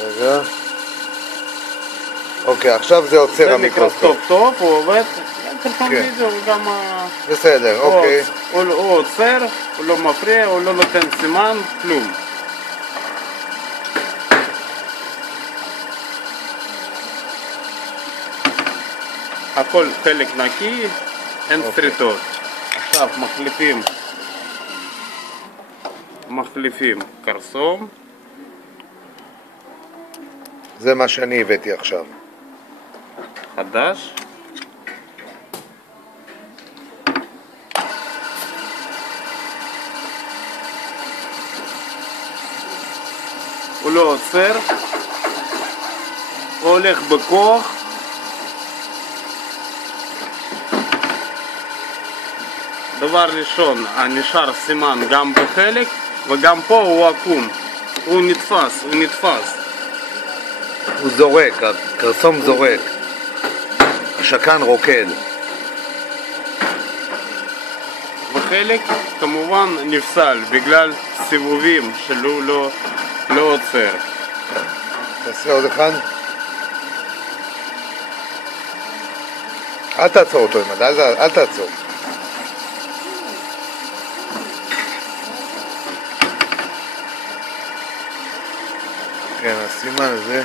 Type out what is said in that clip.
רגע. אוקיי, עכשיו זה עוצר המיקרוסקופ. זה נקרא טוב, הוא עובד. טלפון וידאו גם... בסדר, אוקיי. הוא עוצר, הוא לא מפריע, הוא לא נותן סימן, כלום. הכל חלק נקי, אין שריטות. עכשיו מחליפים קרסום. זה מה שאני הבאתי עכשיו. חדש. הוא לא עוצר, הוא הולך בכוח. דבר ראשון, נשאר סימן גם בחלק וגם פה הוא עקום. הוא נתפס. הוא זורק, הקרסום זורק. השקן רוקד. וחלק כמובן נפסל בגלל סיבובים שהוא לא עוצר. תעשה עוד אחד. אל תעצור אותו, אל תעצור. כן, הסימן הזה